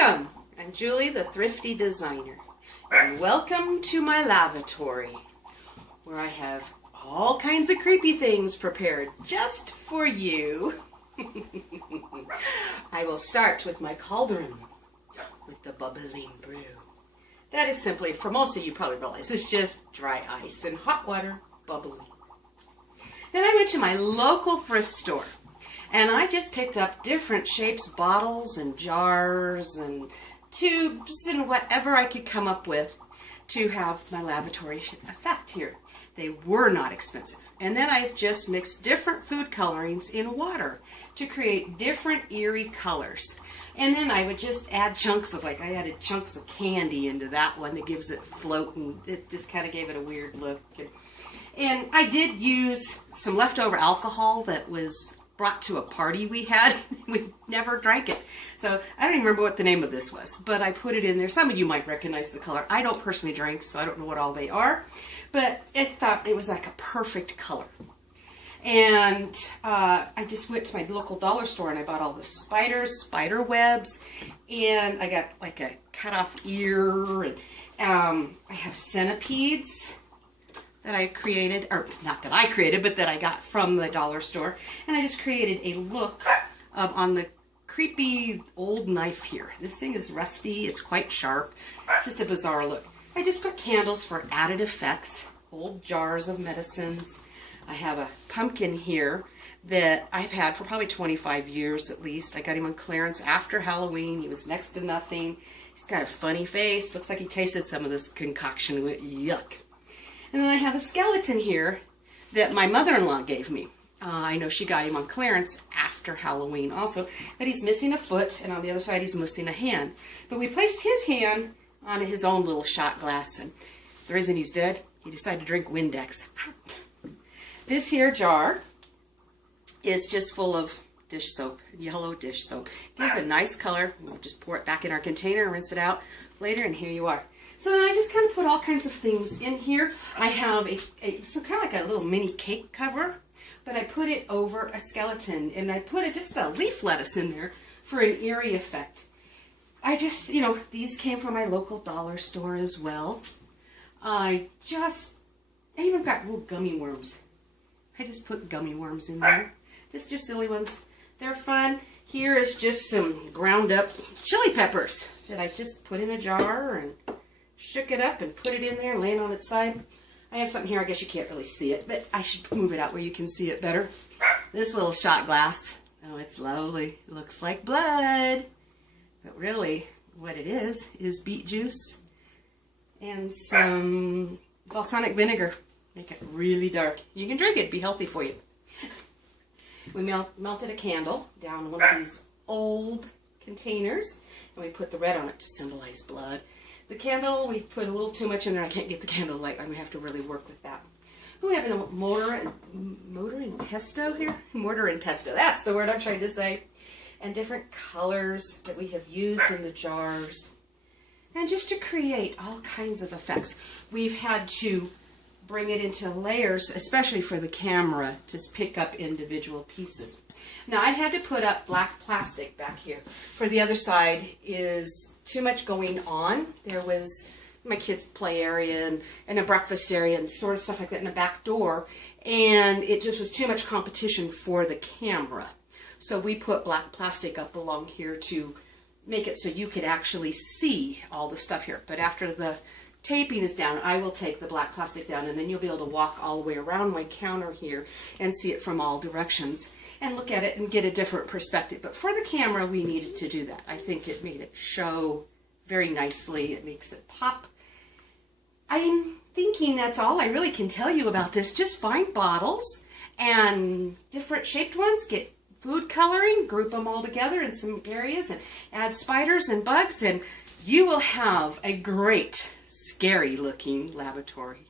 Welcome! I'm Julie, the Thrifty Designer, and welcome to my lavatory, where I have all kinds of creepy things prepared just for you. I will start with my cauldron with the bubbling brew. That is simply, for most of you probably realize, it's just dry ice and hot water bubbling. Then I went to my local thrift store, and I just picked up different shapes, bottles and jars and tubes and whatever I could come up with to have my lavatory effect here. They were not expensive. And then I've just mixed different food colorings in water to create different eerie colors. And then I would just add chunks of, I added chunks of candy into that one that gives it float, and it just kind of gave it a weird look. And I did use some leftover alcohol that was brought to a party we had. We never drank it. So I don't even remember what the name of this was, but I put it in there. Some of you might recognize the color. I don't personally drink, so I don't know what all they are, but I thought it was like a perfect color. And I just went to my local dollar store and I bought all the spider webs, and I got like a cut off ear, and I have centipedes that I created, or not that I created, but that I got from the dollar store. And I just created a look of on the creepy old knife here. This thing is rusty, it's quite sharp, it's just a bizarre look. I just put candles for added effects, old jars of medicines. I have a pumpkin here that I've had for probably 25 years at least. I got him on clearance after Halloween. He was next to nothing. He's got a funny face, looks like he tasted some of this concoction. Yuck. And then I have a skeleton here that my mother-in-law gave me. I know she got him on clearance after Halloween also, but he's missing a foot, and on the other side he's missing a hand. But we placed his hand on his own little shot glass, and the reason he's dead, he decided to drink Windex. This here jar is just full of dish soap, yellow dish soap. It gives a nice color. We'll just pour it back in our container and rinse it out later, and here you are. So then I just kind of put all kinds of things in here. I have so kind of like a little mini cake cover, but I put it over a skeleton, and I put just a leaf lettuce in there for an eerie effect. I just, these came from my local dollar store as well. I even got little gummy worms. I just put gummy worms in there. Just silly ones. They're fun. Here is just some ground up chili peppers that I just put in a jar and shook it up and put it in there, laying on its side. I have something here, I guess you can't really see it, but I should move it out where you can see it better. This little shot glass, oh, it's lovely. It looks like blood, but really what it is beet juice and some balsamic vinegar. Make it really dark. You can drink it, be healthy for you. We melted a candle down one of these old containers, and we put the red on it to symbolize blood. The candle, we put a little too much in there. I can't get the candle light. I'm going to have to really work with that. We have a mortar and pesto here. Mortar and pesto. That's the word I'm trying to say. And different colors that we have used in the jars. And just to create all kinds of effects. We've had to bring it into layers, especially for the camera, to pick up individual pieces. Now I had to put up black plastic back here. For the other side is too much going on. There was my kids' play area and a breakfast area and sort of stuff like that in the back door, and it just was too much competition for the camera. So we put black plastic up along here to make it so you could actually see all the stuff here. But after the taping is down, I will take the black plastic down, and then you'll be able to walk all the way around my counter here and see it from all directions and look at it and get a different perspective. But for the camera, we needed to do that. I think it made it show very nicely. It makes it pop. I'm thinking that's all I really can tell you about this. Just find bottles and different shaped ones, get food coloring, group them all together in some areas, and add spiders and bugs, and you will have a great, scary looking lavatory.